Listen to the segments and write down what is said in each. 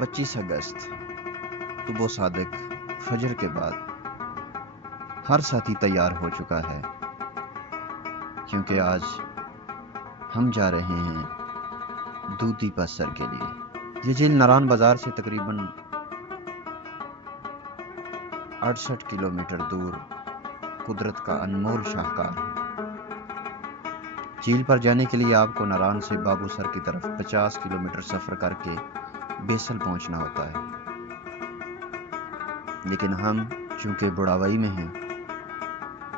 25 अगस्त सुबह सादिक फजर के बाद हर साथी तैयार हो चुका है, क्योंकि आज हम जा रहे हैं दूधी पसर के लिए। ये झील नारायण बाजार से तकरीबन 68 किलोमीटर दूर कुदरत का अनमोल शाहकार है। झील पर जाने के लिए आपको नारायण से बाबूसर की तरफ 50 किलोमीटर सफर करके बेसल पहुंचना होता है, लेकिन हम चूंकि बुढ़ावई में हैं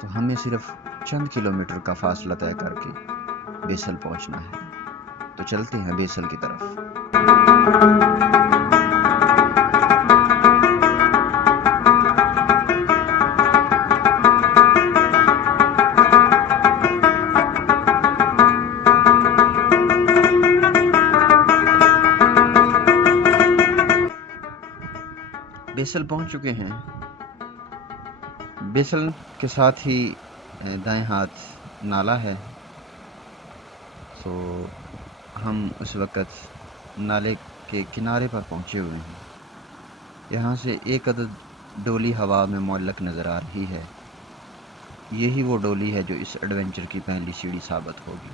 तो हमें सिर्फ चंद किलोमीटर का फासला तय करके बेसल पहुंचना है। तो चलते हैं बेसल की तरफ। बेसल पहुंच चुके हैं। बेसल के साथ ही दाएं हाथ नाला है, तो हम उस वक़्त नाले के किनारे पर पहुंचे हुए हैं। यहाँ से एक अदद डोली हवा में मुअल्लक नज़र आ रही है। यही वो डोली है जो इस एडवेंचर की पहली सीढ़ी साबित होगी।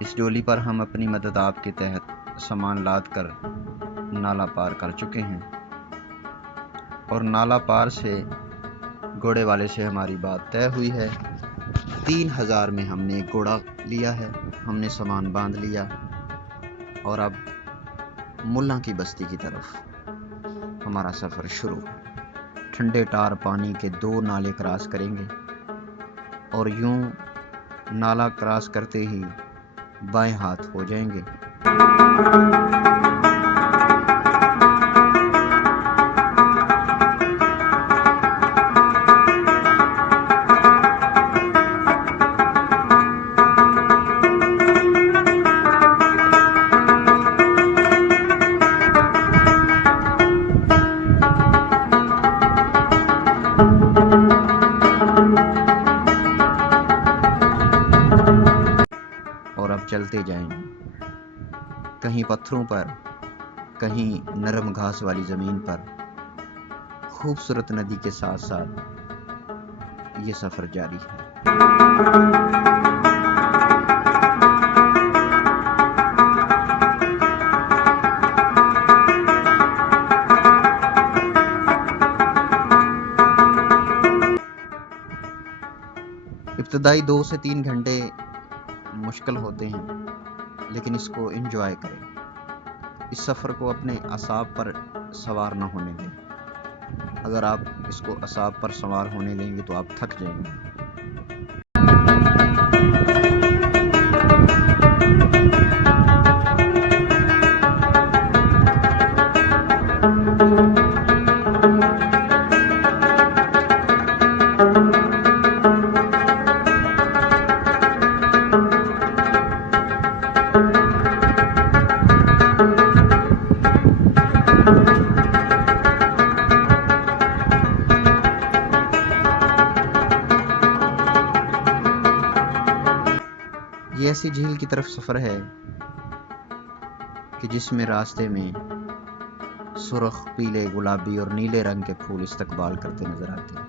इस डोली पर हम अपनी मदद आपके तहत सामान लाद कर नाला पार कर चुके हैं, और नाला पार से घोड़े वाले से हमारी बात तय हुई है। 3000 में हमने एक घोड़ा लिया है, हमने सामान बांध लिया और अब मुल्ला की बस्ती की तरफ हमारा सफ़र शुरू। ठंडे टार पानी के 2 नाले क्रॉस करेंगे और यूं नाला क्रॉस करते ही बाएं हाथ हो जाएंगे। और अब चलते जाएंगे, कहीं पत्थरों पर, कहीं नरम घास वाली ज़मीन पर। खूबसूरत नदी के साथ साथ ये सफ़र जारी है। इब्तदाई 2 से 3 घंटे मुश्किल होते हैं, लेकिन इसको एंजॉय करें। इस सफ़र को अपने असाब पर सवार न होने दें। अगर आप इसको असाब पर सवार होने देंगे तो आप थक जाएंगे। ये ऐसी झील की तरफ सफ़र है कि जिसमें रास्ते में सुर्ख, पीले, गुलाबी और नीले रंग के फूल इस्तकबाल करते नजर आते हैं।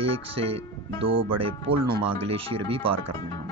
1 से 2 बड़े पुल नुमा ग्लेशियर भी पार करने होंगे।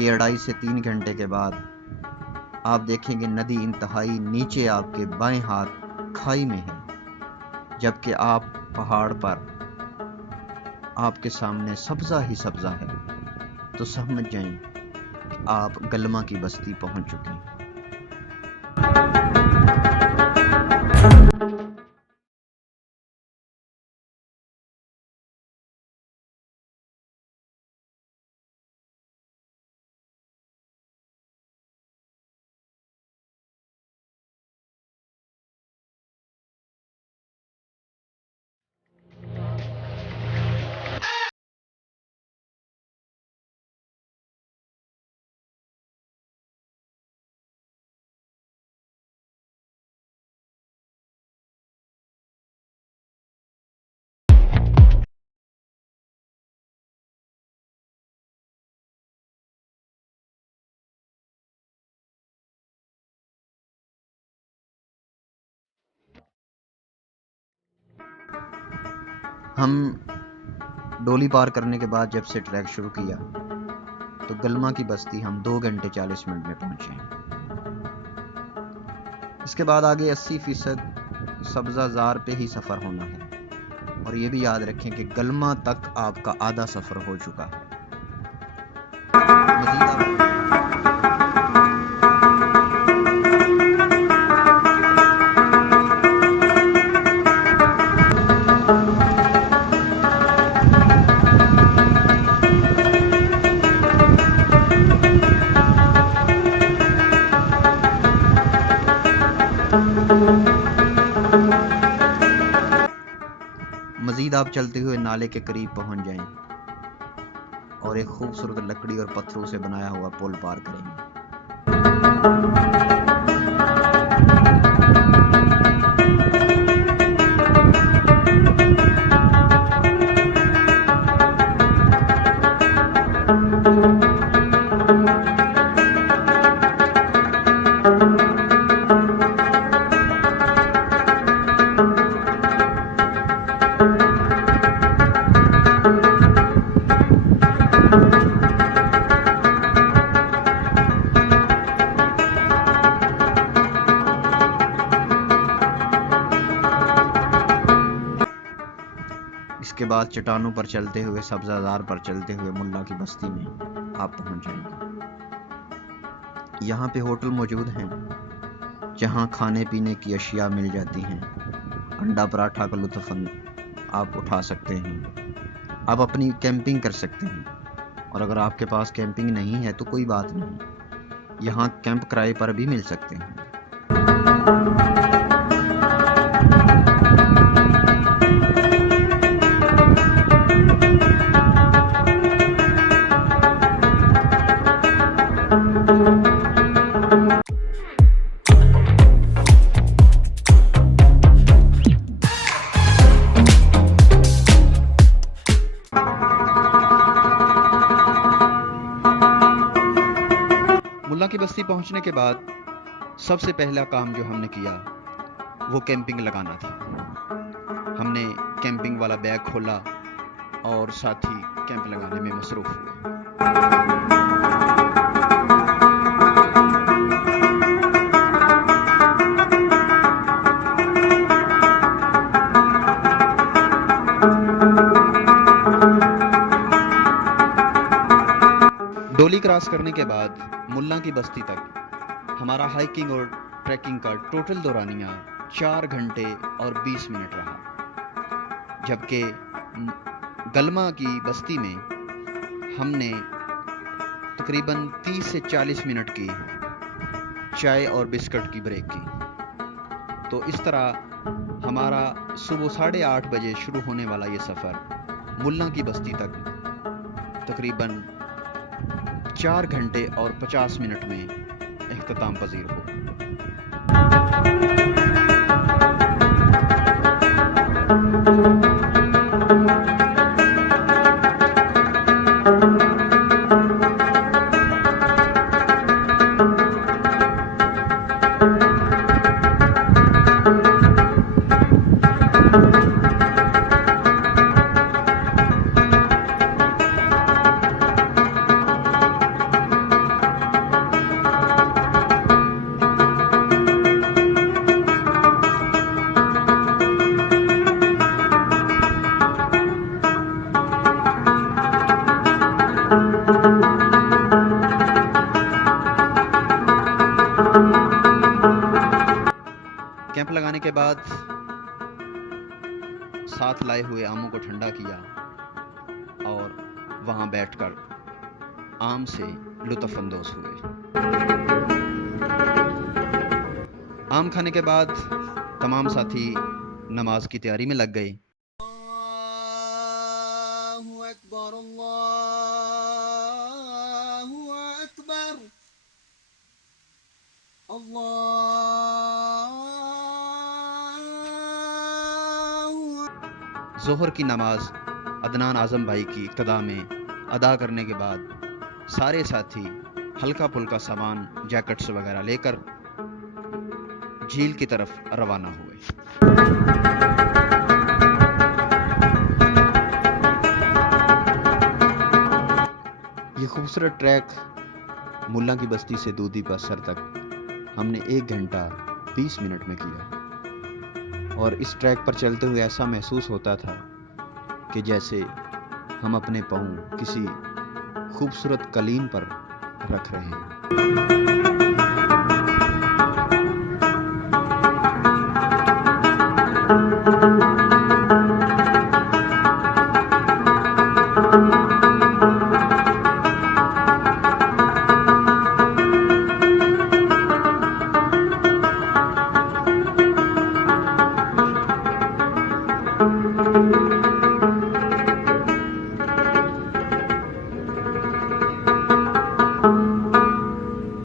ये 2.5 से 3 घंटे के बाद आप देखेंगे नदी इंतहाई नीचे आपके बाएं हाथ खाई में है, जबकि आप पहाड़ पर आपके सामने सब्जा ही सब्जा है। तो समझ जाएं कि आप गलमा की बस्ती पहुंच चुके हैं। हम डोली पार करने के बाद जब से ट्रैक शुरू किया तो गलमा की बस्ती हम 2 घंटे 40 मिनट में पहुंचे। इसके बाद आगे 80% सब्जाजार पे ही सफ़र होना है, और ये भी याद रखें कि गलमा तक आपका आधा सफ़र हो चुका है। मजीद आप चलते हुए नाले के करीब पहुंच जाएं और एक खूबसूरत लकड़ी और पत्थरों से बनाया हुआ पुल पार करेंगे। इसके बाद चट्टानों पर चलते हुए सब्जाजार पर चलते हुए मुल्ला की बस्ती में आप पहुंच जाएंगे। यहाँ पे होटल मौजूद हैं जहाँ खाने पीने की अशिया मिल जाती हैं। अंडा पराठा का लुत्फ़ आप उठा सकते हैं। आप अपनी कैंपिंग कर सकते हैं, और अगर आपके पास कैंपिंग नहीं है तो कोई बात नहीं, यहाँ कैंप किराए पर भी मिल सकते हैं। मुल्ला की बस्ती पहुंचने के बाद सबसे पहला काम जो हमने किया वो कैंपिंग लगाना था। हमने कैंपिंग वाला बैग खोला और साथ ही कैंप लगाने में मसरूफ हुए। डोली क्रॉस करने के बाद मुल्ला की बस्ती तक हमारा हाइकिंग और ट्रैकिंग का टोटल दौरानिया 4 घंटे और 20 मिनट रहा, जबकि गलमा की बस्ती में हमने तकरीबन 30 से 40 मिनट की चाय और बिस्कुट की ब्रेक की। तो इस तरह हमारा सुबह 8:30 बजे शुरू होने वाला ये सफ़र मुल्ला की बस्ती तक तकरीबन 4 घंटे और 50 मिनट में इख्तिताम पजीर हो। कैंप लगाने के बाद साथ लाए हुए आमों को ठंडा किया और वहां बैठकर आम से लुत्फ अंदोज हुए। आम खाने के बाद तमाम साथी नमाज की तैयारी में लग गए। अल्लाहु अकबर, अल्लाहु अकबर, ज़ोहर की नमाज अदनान आज़म भाई की इक़्तिदा में अदा करने के बाद सारे साथी हल्का फुल्का सामान, जैकेट्स वगैरह लेकर झील की तरफ रवाना हुए। ये खूबसूरत ट्रैक मुल्ला की बस्ती से दूधी बसर तक हमने 1 घंटा 20 मिनट में किया और इस ट्रैक पर चलते हुए ऐसा महसूस होता था कि जैसे हम अपने पाँव किसी खूबसूरत कलीन पर रख रहे हैं।